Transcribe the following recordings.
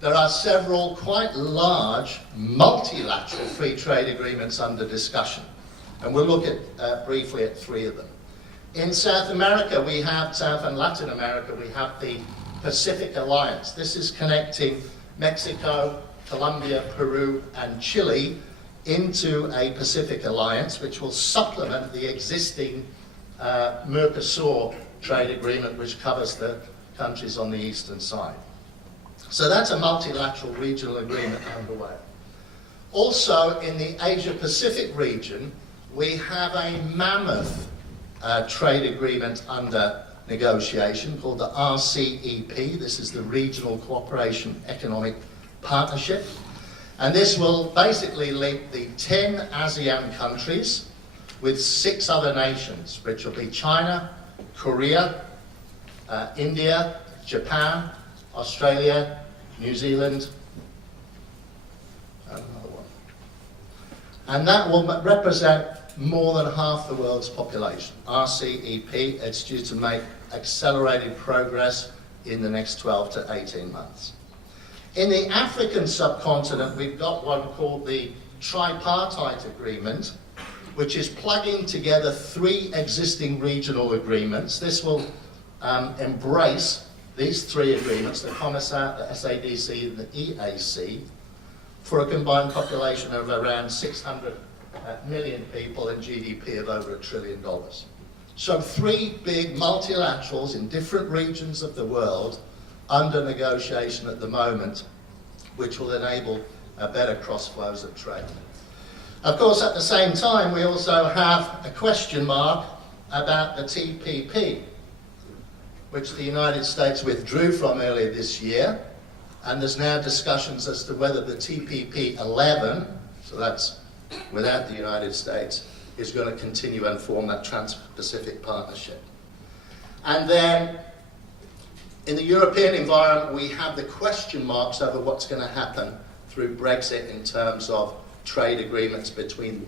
there are several quite large multilateral free trade agreements under discussion. And we'll look at briefly at 3 of them. In South America, South and Latin America, we have the Pacific Alliance. This is connecting Mexico, Colombia, Peru, and Chile into a Pacific Alliance, which will supplement the existing Mercosur trade agreement, which covers the countries on the eastern side. So that's a multilateral regional agreement underway. Also, in the Asia-Pacific region, we have a mammoth trade agreement under negotiation called the RCEP. This is the Regional Cooperation Economic Partnership. And this will basically link the 10 ASEAN countries with 6 other nations, which will be China, Korea, India, Japan, Australia, New Zealand, and another one. And that will represent more than half the world's population. RCEP, it's due to make accelerated progress in the next 12 to 18 months. In the African subcontinent, we've got one called the Tripartite Agreement, which is plugging together 3 existing regional agreements. This will embrace these 3 agreements, the COMESAT, the SADC, and the EAC, for a combined population of around 600 million people and GDP of over $1 trillion. So 3 big multilaterals in different regions of the world under negotiation at the moment, which will enable better cross flows of trade. Of course, at the same time, we also have a question mark about the TPP, which the United States withdrew from earlier this year, and there's now discussions as to whether the TPP 11, so that's without the United States, is going to continue and form that Trans-Pacific Partnership. And then in the European environment, we have the question marks over what's going to happen through Brexit in terms of trade agreements between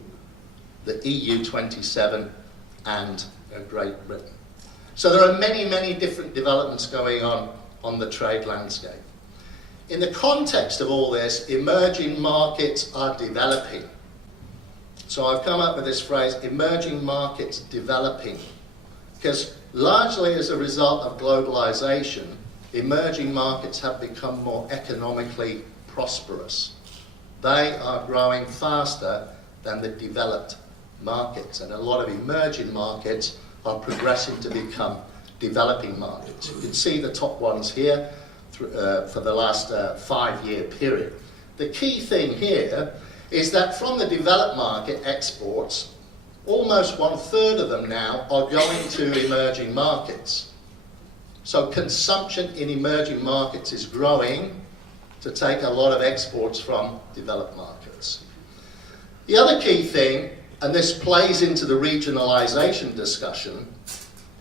the EU 27 and Great Britain. So there are many, many different developments going on the trade landscape. In the context of all this, emerging markets are developing. So I've come up with this phrase, emerging markets developing, because largely as a result of globalization, emerging markets have become more economically prosperous. They are growing faster than the developed markets, and a lot of emerging markets are progressing to become developing markets. You can see the top ones here for the last 5-year period. The key thing here is that from the developed market exports, almost 1/3 of them now are going to emerging markets. So consumption in emerging markets is growing to take a lot of exports from developed markets. The other key thing, and this plays into the regionalization discussion,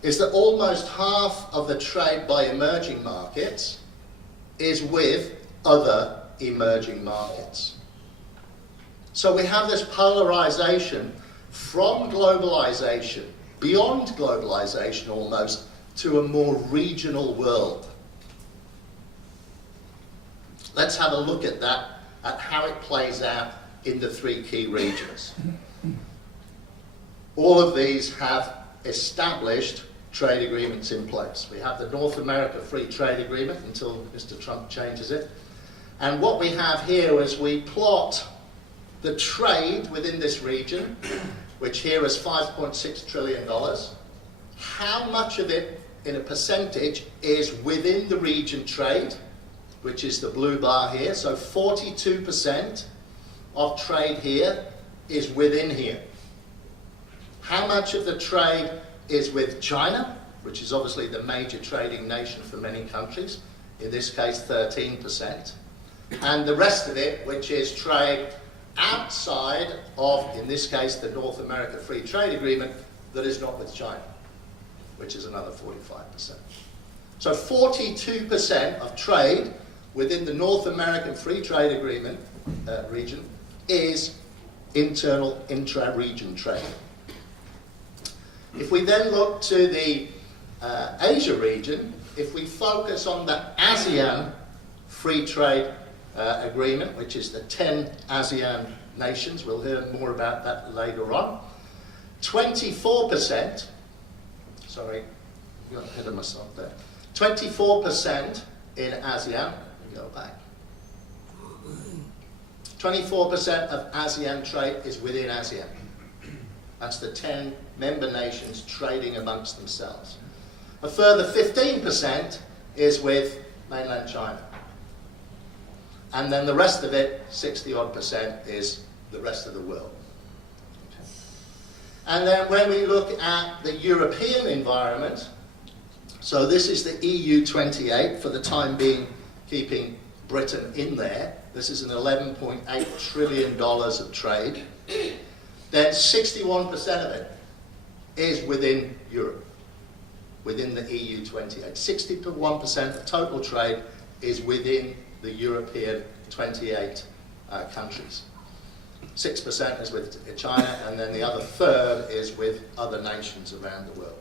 is that almost half of the trade by emerging markets is with other emerging markets. So we have this polarization from globalization, beyond globalization almost, to a more regional world. Let's have a look at that, at how it plays out in the 3 key regions. All of these have established trade agreements in place. We have the North America Free Trade Agreement until Mr. Trump changes it. And what we have here is we plot the trade within this region, which here is $5.6 trillion. How much of it, in a percentage, is within the region trade, which is the blue bar here. So 42% of trade here is within here. How much of the trade is with China, which is obviously the major trading nation for many countries, in this case 13%, and the rest of it, which is trade outside of, in this case, the North America Free Trade Agreement, that is not with China, which is another 45%. So 42% of trade within the North American Free Trade Agreement region is internal intra-region trade. If we then look to the Asia region, if we focus on the ASEAN free trade agreement, which is the 10 ASEAN nations. We'll hear more about that later on. 24%, sorry, I got ahead of myself there. 24% in ASEAN, let me go back. 24% of ASEAN trade is within ASEAN. That's the 10 member nations trading amongst themselves. A further 15% is with mainland China. And then the rest of it, 60-odd%, is the rest of the world. Okay. And then when we look at the European environment, so this is the EU 28, for the time being keeping Britain in there. This is an $11.8 trillion of trade. Then 61% of it is within Europe, within the EU 28. 61% of total trade is within the European 28 countries. 6% is with China, and then the other third is with other nations around the world.